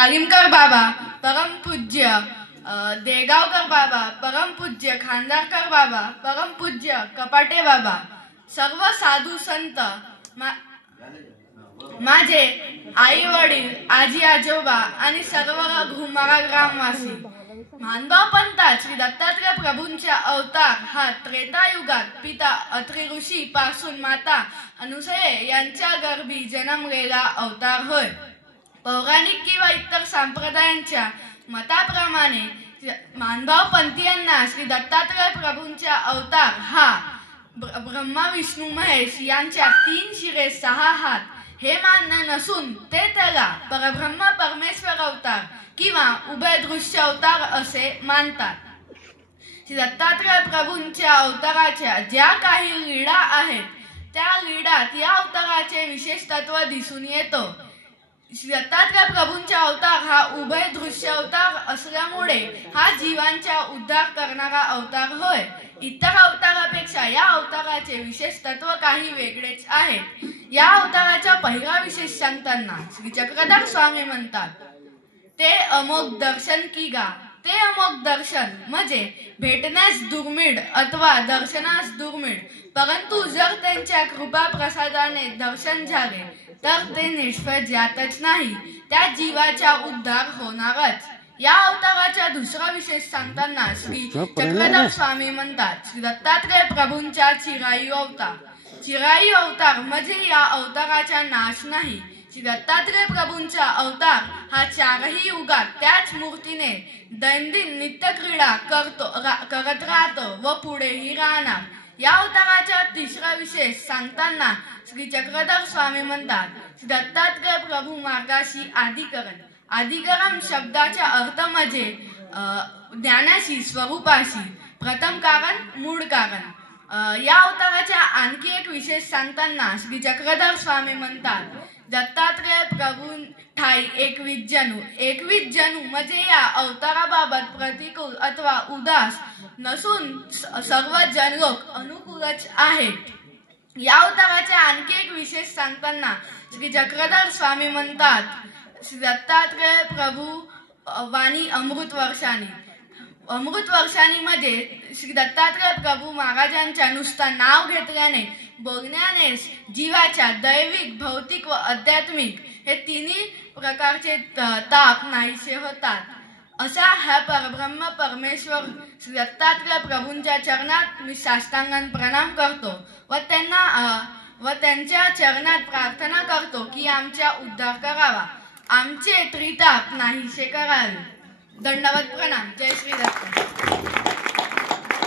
पालिमकर बाबा परमपूज्य, देगावकर बाबा परमपूज्य, खांदारकर बाबा परमपूज्य, कपाटे बाबा, सर्व साधू संत, माझे आई वडील, आजी आजोबा आणि सर्व घुमारा ग्रामवासी, मानभाव पंथात श्री दत्तात्रय प्रभूंचा अवतार हा त्रेतायुगात पिता अत्रि ऋषी पासून माता अनुसये यांच्या गर्भी जन्मलेला अवतार होय. पौराणिक किंवा इतर संप्रदायांच्या मताप्रमाणे मानभाव पंथीयांना श्री दत्तात्रय प्रभूंचा अवतार हा ब्रह्मा विष्णू महेश यांच्या 3 शिरे 6 हात हे मान्य नसून ते त्याला परब्रह्म परमेश्वर अवतार किंवा उभय दृश्य अवतार असे मानतात. श्री दत्तात्रय प्रभूंच्या अवताराच्या ज्या काही लीळा आहेत त्या लीळात या अवताराचे विशेष तत्व दिसून येतो. श्री दत्तात्रय प्रभूंचा अवतार हा उभय दृश्य अवतार असल्यामुळे हा जीवांचा उद्धार करणारा अवतार होय. इतर अवतारापेक्षा या अवताराचे विशेष तत्व काही वेगळेच आहे. या अवताराचा पहिला विशेष सांगताना श्री चक्रधर स्वामी म्हणतात, ते अमोघ दर्शन की गा. ते अमोघ दर्शन म्हणजे भेटण्यास दुर्मिळ अथवा दर्शनास दुर्मिळ, परंतु जर त्यांच्या कृपा प्रसादाने दर्शन झाले तर ते निष्फळ जातच नाही, त्या जीवाचा उद्धार होणारच. या अवताराचा दुसरा विशेष सांगताना श्री चक्रधर स्वामी म्हणतात, श्री दत्तात्रय प्रभूंचा चिरायू अवतार. चिरायू अवतार म्हणजे या अवताराचा नाश नाही. श्री दत्तात्रय प्रभूंचा अवतार हा 4ही युगात त्याच मूर्तीने दैनंदिन नित्यक्रीडा करत राहतो व पुढेही राहणार. या अवताराचा तिसरा विशेष सांगताना श्री चक्रधर स्वामी म्हणतात, श्री दत्तात्रय प्रभू मार्गाशी आदिकरण. आदिकरण शब्दाचा अर्थ म्हणजे ज्ञानाशी, स्वरूपाशी, प्रथम कारण, मूळ कारण. या अवताराचा आणखी एक विशेष सांगताना श्री चक्रधर स्वामी म्हणतात, दत्तात्रय प्रभू ठाई 21 जणू. 21 जणू म्हणजे या अवताराबाबत प्रतिकूल अथवा उदास नसून सर्व जनलोक अनुकूलच आहेत. या अवताराचा आणखी एक विशेष सांगताना श्री चक्रधर स्वामी म्हणतात, श्री दत्तात्रय प्रभू वाणी अमृत वर्षानी. अमृत वर्षानी म्हणजे श्री दत्तात्रय प्रभू महाराजांच्या नुसता नाव घेतल्याने, बोलण्याने जीवाच्या दैविक, भौतिक व आध्यात्मिक हे तिन्ही प्रकारचे ताप नाहीसे होतात. असा हा परब्रह्म परमेश्वर श्री दत्तात्रय प्रभूंच्या चरणात मी साष्टांगाने प्रणाम करतो व त्यांच्या चरणात प्रार्थना करतो की आमचा उद्धार करावा, आमचे त्रिताप नाहीसे करावे. दंडवत प्रणाम. जय श्री दत्त.